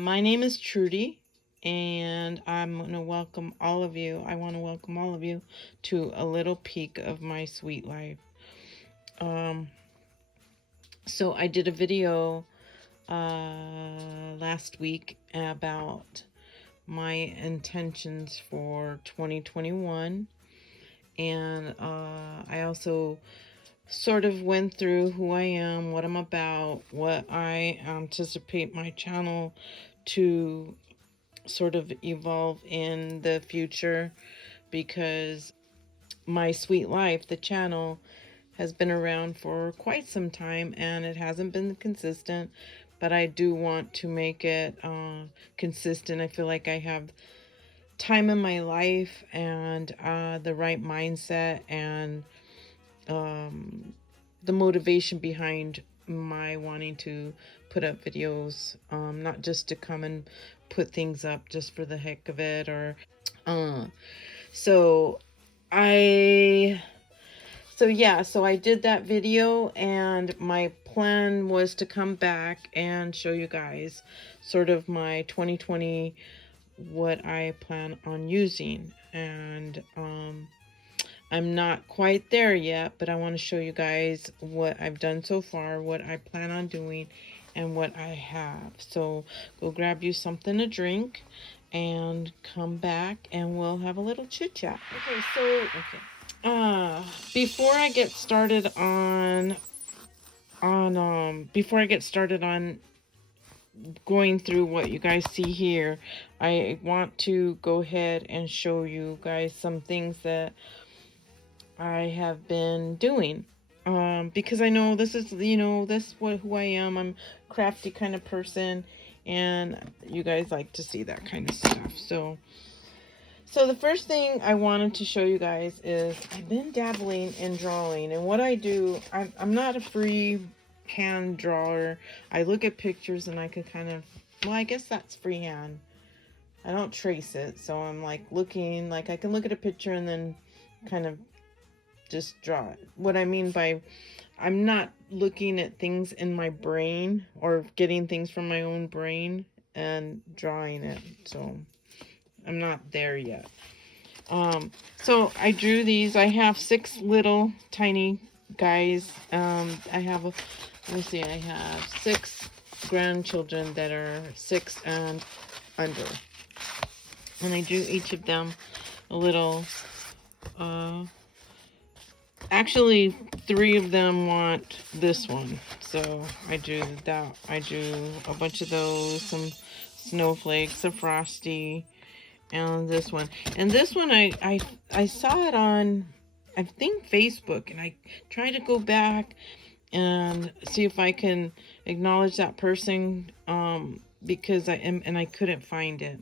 My name is Trudy, and I'm going to welcome all of you. I want to welcome all of you to a little peek of my sweet life. So I did a video last week about my intentions for 2021, and I also sort of went through who I am, what I'm about, what I anticipate my channel to sort of evolve in the future, because my sweet life, the channel, has been around for quite some time and it hasn't been consistent, but I do want to make it consistent. I feel like I have time in my life and the right mindset and the motivation behind my wanting to put up videos, not just to come and put things up just for the heck of it. Or so I so I did that video, and my plan was to come back and show you guys sort of my 2020, what I plan on using. And I'm not quite there yet, but I want to show you guys what I've done so far, what I plan on doing, and what I have. So go grab you something to drink and come back and we'll have a little chit chat. Before I get started on going through what you guys see here, I want to go ahead and show you guys some things that I have been doing, because I know this is, who I am. I'm a crafty kind of person, and you guys like to see that kind of stuff. So the first thing I wanted to show you guys is I've been dabbling in drawing, and what I do, I'm not a free hand drawer. I look at pictures and I can kind of, well, I guess that's freehand. I don't trace it, so I'm like looking, like I can look at a picture and then kind of just draw it. What I mean by, I'm not looking at things in my brain or getting things from my own brain and drawing it. So I'm not there yet. So I drew these. I have 6 little tiny guys. I have, let me see, I have 6 grandchildren that are 6 and under. And I drew each of them a little, actually 3 of them want this one, so I drew that. I drew a bunch of those, some snowflakes, a frosty, and this one. And this one I saw it on, I think, Facebook, and I tried to go back and see if I can acknowledge that person, because I couldn't find it.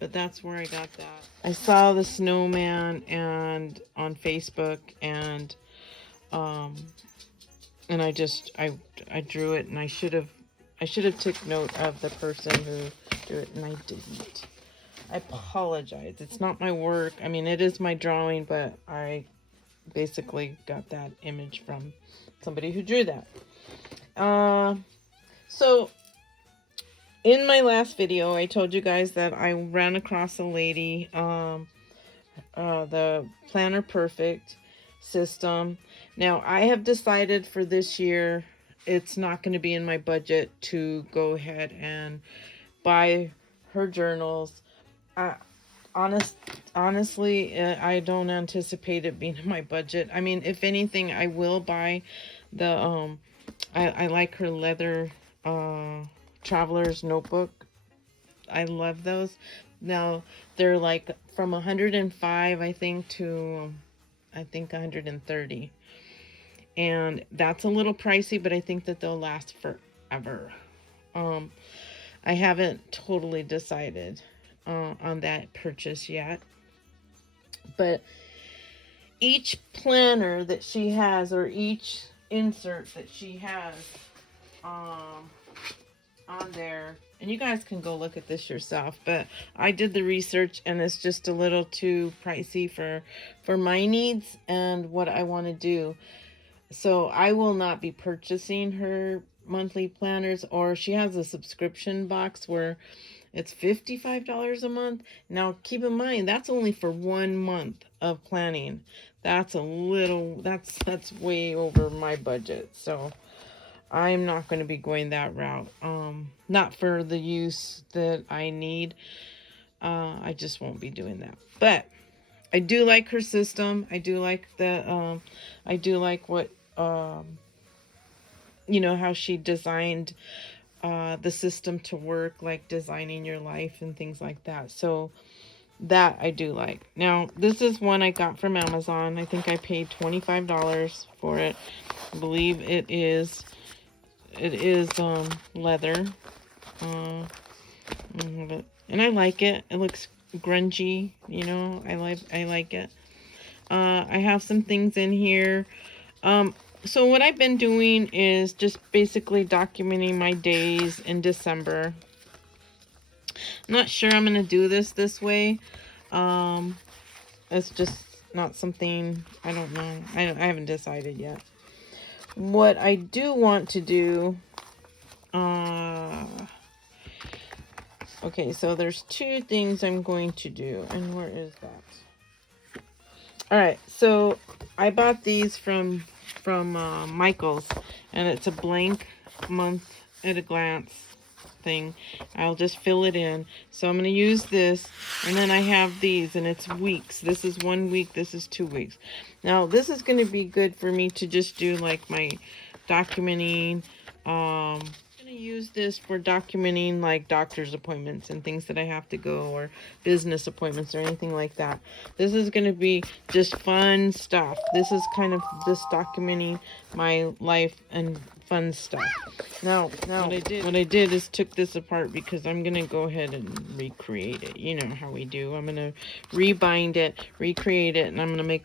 But that's where I got that. I saw the snowman and on Facebook, and I drew it, and I should have took note of the person who drew it, and I didn't. I apologize. It's not my work. I mean, it is my drawing, but I basically got that image from somebody who drew that. So in my last video, I told you guys that I ran across a lady, the Planner Perfect system. Now, I have decided for this year, it's not going to be in my budget to go ahead and buy her journals. Honestly, I don't anticipate it being in my budget. I mean, if anything, I will buy the, I like her leather, traveler's notebook. I love those. Now, they're like from 105, I think, to, I think, 130. And that's a little pricey, but I think that they'll last forever. I haven't totally decided on that purchase yet. But each planner that she has, or each insert that she has on there, and you guys can go look at this yourself, but I did the research and it's just a little too pricey for my needs and what I want to do. So I will not be purchasing her monthly planners, or she has a subscription box where it's $55 a month. Now, keep in mind, that's only for 1 month of planning. That's a little, that's way over my budget. So I'm not going to be going that route. Not for the use that I need. I just won't be doing that. But I do like her system. I do like I do like what, how she designed the system to work, like designing your life and things like that. So that I do like. Now, this is one I got from Amazon. I think I paid $25 for it. I believe it is leather. Uh, and I like it. It looks grungy, I like it. I have some things in here. So what I've been doing is just basically documenting my days in December. I'm not sure I'm going to do this way. It's just not something, I don't know. I haven't decided yet. What I do want to do, okay, so there's two things I'm going to do. And where is that? All right, so I bought these from Michael's, and it's a blank month at a glance thing. I'll just fill it in. So I'm going to use this, and then I have these, and it's weeks. This is 1 week, this is 2 weeks. Now this is going to be good for me to just do like my documenting. I'm going to use this for documenting like doctor's appointments and things that I have to go, or business appointments or anything like that. This is going to be just fun stuff. This is kind of just documenting my life and fun stuff. Now what I did is took this apart because I'm going to go ahead and recreate it. You know how we do. I'm going to rebind it, recreate it, and I'm going to make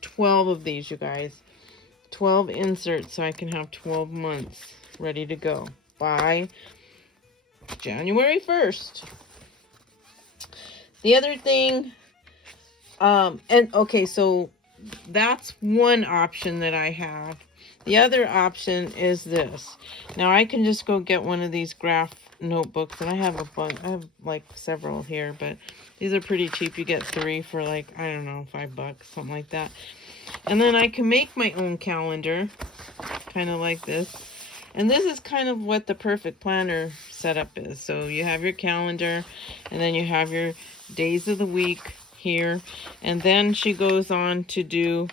12 of these, you guys. 12 inserts so I can have 12 months ready to go by January 1st. The other thing, and okay, so that's one option that I have. The other option is this. Now I can just go get one of these graph notebooks, and I have a bunch. I have like several here, but these are pretty cheap. You get 3 for like, I don't know, $5, something like that. And then I can make my own calendar, kind of like this. And this is kind of what the Perfect Planner setup is. So you have your calendar, and then you have your days of the week here. And then she goes on to do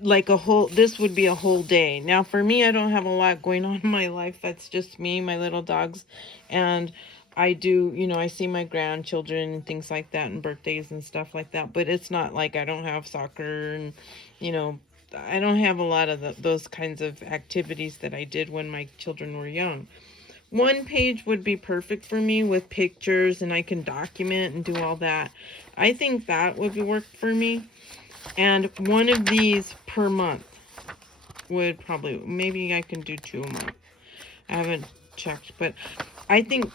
like this would be a whole day. Now for me, I don't have a lot going on in my life. That's just me, my little dogs. And I do, I see my grandchildren and things like that, and birthdays and stuff like that. But it's not like I don't have soccer, and, I don't have a lot of those kinds of activities that I did when my children were young. One page would be perfect for me with pictures, and I can document and do all that. I think that would work for me. And one of these per month would probably, maybe I can do 2 a month. I haven't checked, but I think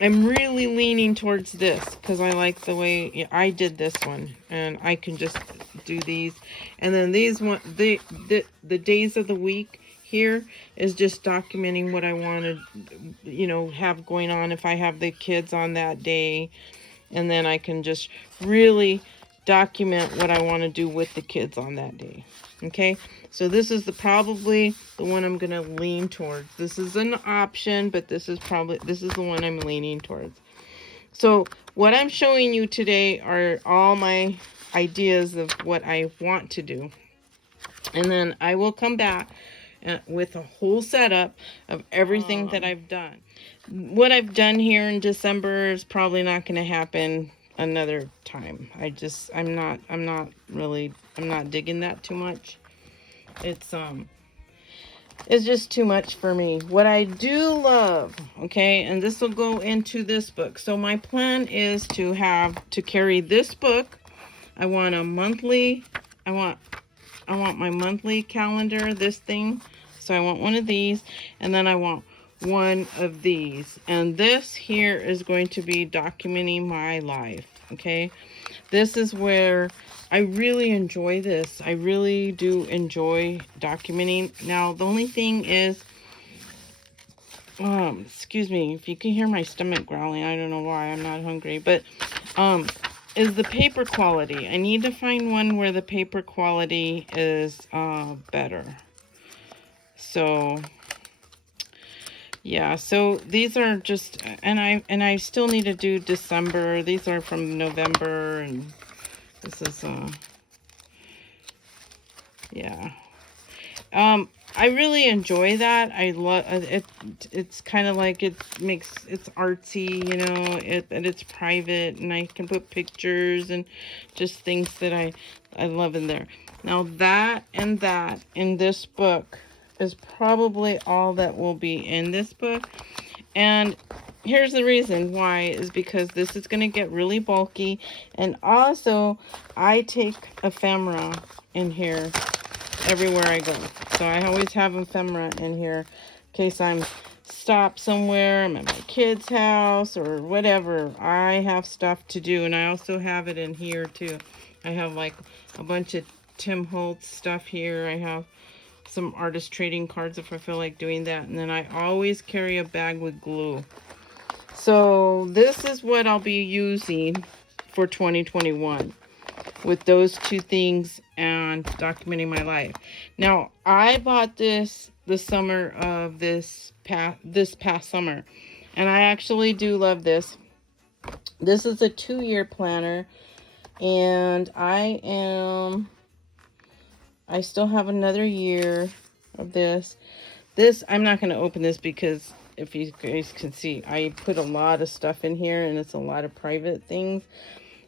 I'm really leaning towards this because I like the way I did this one, and I can just do these. And then these the days of the week here is just documenting what I want to, have going on if I have the kids on that day. And then I can just really document what I want to do with the kids on that day. Okay, so this is probably the one I'm going to lean towards. This is an option, but this is the one I'm leaning towards. So what I'm showing you today are all my ideas of what I want to do. And then I will come back with a whole setup of everything that I've done. What I've done here in December is probably not going to happen another time. I'm not digging that too much. It's just too much for me. What I do love, okay, and this will go into this book. So my plan is to carry this book. I want my monthly calendar, this thing. So I want one of these, and then I want one of these. And this here is going to be documenting my life, okay? This is where I really enjoy this. I really do enjoy documenting. Now, the only thing is, excuse me, if you can hear my stomach growling, I don't know why, I'm not hungry, but, is the paper quality. I need to find one where the paper quality is, better. So, yeah, so these are just, and I still need to do December. These are from November, and this is, yeah. I really enjoy that. I love it. It's kind of like it's artsy, you know, and it's private, and I can put pictures and just things that I love in there. Now that and that in this book is probably all that will be in this book. And here's the reason why, is because this is going to get really bulky. And also, I take ephemera in here everywhere I go. So I always have ephemera in here in case I'm stopped somewhere, I'm at my kid's house or whatever. I have stuff to do, and I also have it in here too. I have like a bunch of Tim Holtz stuff here. I have some artist trading cards if I feel like doing that, and then I always carry a bag with glue. So this is what I'll be using for 2021. With those two things and documenting my life. Now, I bought this the summer of this past summer, and I actually do love this. This is a 2-year planner, and I still have another year of this. I'm not going to open this because if you guys can see, I put a lot of stuff in here, and it's a lot of private things.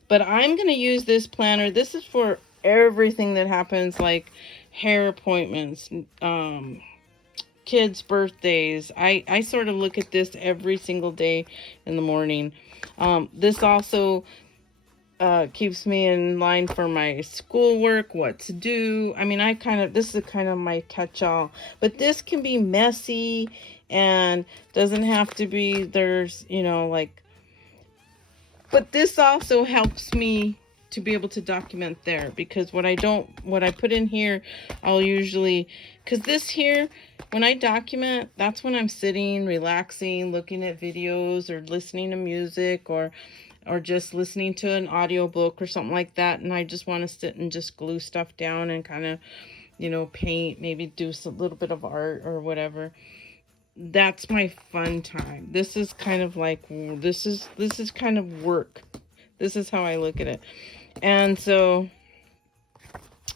But I'm going to use this planner. This is for everything that happens, like hair appointments, kids' birthdays. I sort of look at this every single day in the morning. This also keeps me in line for my schoolwork, what to do. I mean, this is kind of my catch-all. But this can be messy and doesn't have to be, there's, you know, like, but this also helps me to be able to document there, because what I put in here, I'll usually, because this here, when I document, that's when I'm sitting, relaxing, looking at videos or listening to music or just listening to an audiobook or something like that. And I just want to sit and just glue stuff down and kind of, you know, paint, maybe do a little bit of art or whatever. That's my fun time. This is kind of like, this is kind of work. This is how I look at it. And so,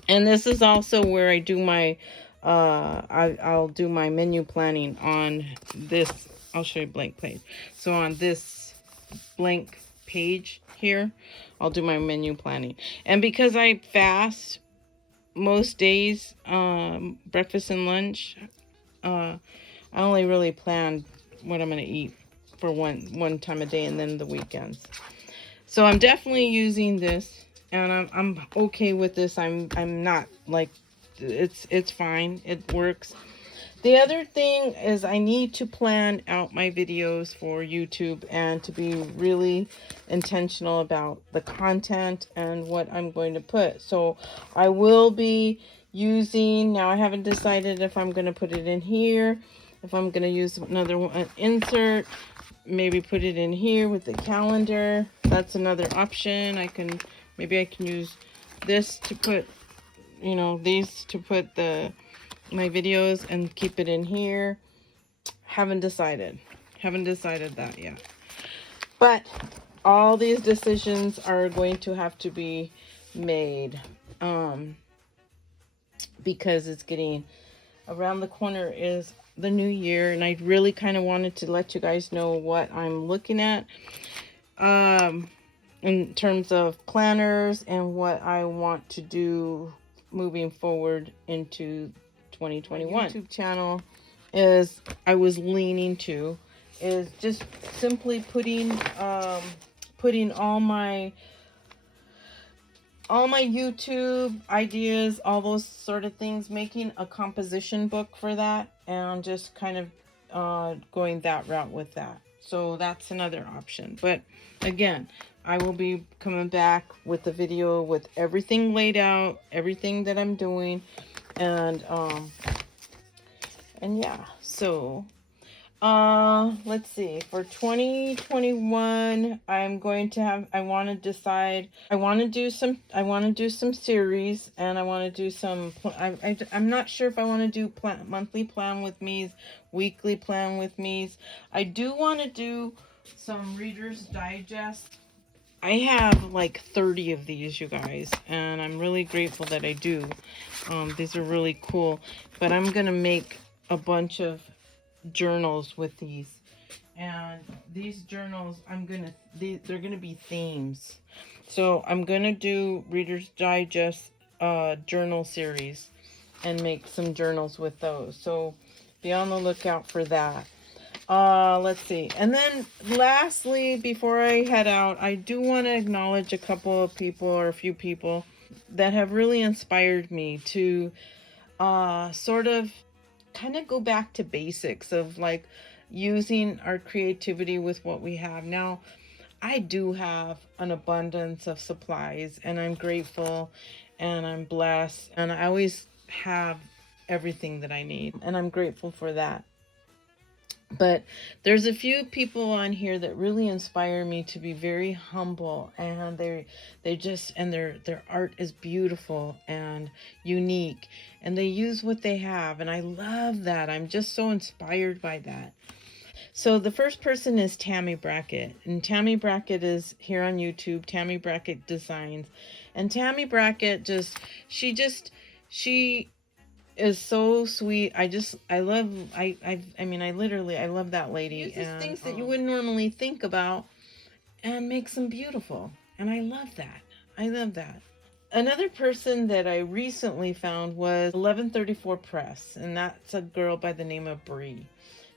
and this is also where I do my, I'll do my menu planning on this. I'll show you blank page. So on this blank page here, I'll do my menu planning. And because I fast most days, breakfast and lunch, I only really plan what I'm going to eat for one time a day, and then the weekends. So I'm definitely using this, and I'm okay with this. I'm not like, it's fine. It works. The other thing is I need to plan out my videos for YouTube and to be really intentional about the content and what I'm going to put. So I will be using, now I haven't decided if I'm going to put it in here, if I'm going to use another one, an insert, maybe put it in here with the calendar. That's another option. Maybe I can use this to put, you know, these to put my videos and keep it in here. Haven't decided that yet. But all these decisions are going to have to be made, because it's getting around the corner is the new year, and I really kind of wanted to let you guys know what I'm looking at in terms of planners and what I want to do moving forward into 2021. My YouTube channel I was leaning to is just simply putting all my YouTube ideas, all those sort of things, making a composition book for that, and just kind of going that route with that. So that's another option. But again, I will be coming back with the video with everything laid out, everything that I'm doing, and yeah. So let's see, for 2021 I'm going to have, I want to decide, I want to do some series, and I want to do some I'm not sure if I want to do monthly plan with me's, weekly plan with me's. I do want to do some Reader's Digest. I have like 30 of these, you guys, and I'm really grateful that I do. These are really cool, but I'm gonna make a bunch of journals with these, and these journals they're gonna be themes. So I'm gonna do Reader's Digest journal series and make some journals with those, so be on the lookout for that. Let's see, and then lastly, before I head out, I do want to acknowledge a couple of people, or a few people, that have really inspired me to sort of kind of go back to basics of like using our creativity with what we have. Now, I do have an abundance of supplies, and I'm grateful, and I'm blessed, and I always have everything that I need, and I'm grateful for that. But there's a few people on here that really inspire me to be very humble, and they just, and their art is beautiful and unique, and they use what they have, and I love that. I'm just so inspired by that. So the first person is Tammy Brackett, and Tammy Brackett is here on YouTube, Tammy Brackett Designs. And Tammy Brackett she is so sweet. I love, I mean, I love that lady. Uses and things that you wouldn't normally think about and makes them beautiful. And I love that. I love that. Another person that I recently found was 1134 Press, and that's a girl by the name of Bree.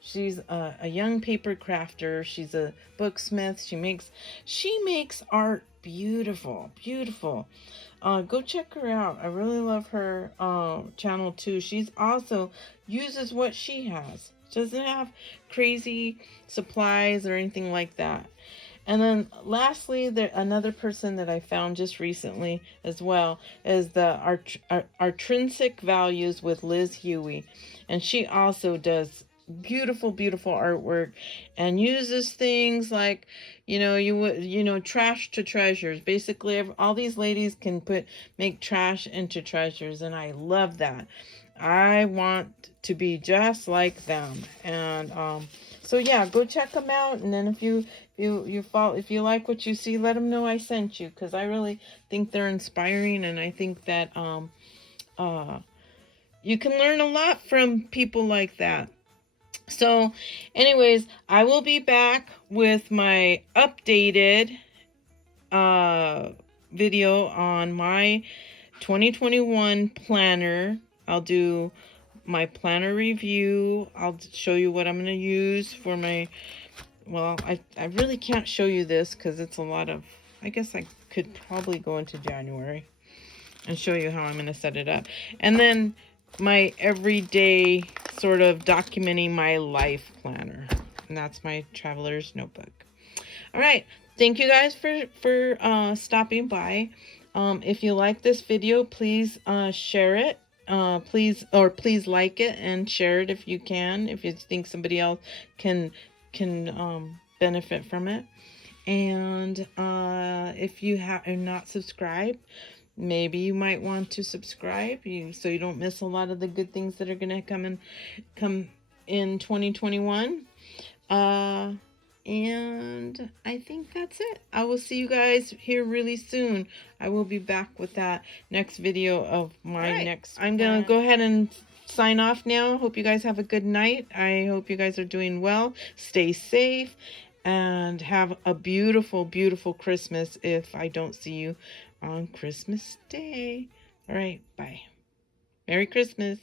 She's a young paper crafter. She's a booksmith. She makes art beautiful, beautiful. Go check her out. I really love her channel too. She's also uses what she has. She doesn't have crazy supplies or anything like that. And then lastly, another person that I found just recently as well is the Artrinsic Values with Liz Huey. And she also does beautiful, beautiful artwork, and uses things like, trash to treasures. Basically, all these ladies can make trash into treasures, and I love that. I want to be just like them. And so yeah, go check them out, and then if you like what you see, let them know I sent you, because I really think they're inspiring, and I think that you can learn a lot from people like that. So anyways, I will be back with my updated video on my 2021 planner. I'll do my planner review. I'll show you what I'm going to use for my, well, I really can't show you this because it's a lot of, I guess I could probably go into January and show you how I'm going to set it up. And then my everyday sort of documenting my life planner, and that's my traveler's notebook. All right, thank you guys for stopping by. If you like this video, please share it. Please like it and share it if you can, if you think somebody else can benefit from it. And if you are not subscribed, maybe you might want to subscribe so you don't miss a lot of the good things that are going to come in 2021. And I think that's it. I will see you guys here really soon. I will be back with that next video of my next. I'm going to go ahead and sign off now. Hope you guys have a good night. I hope you guys are doing well. Stay safe and have a beautiful, beautiful Christmas if I don't see you on Christmas Day. All right, bye. Merry Christmas.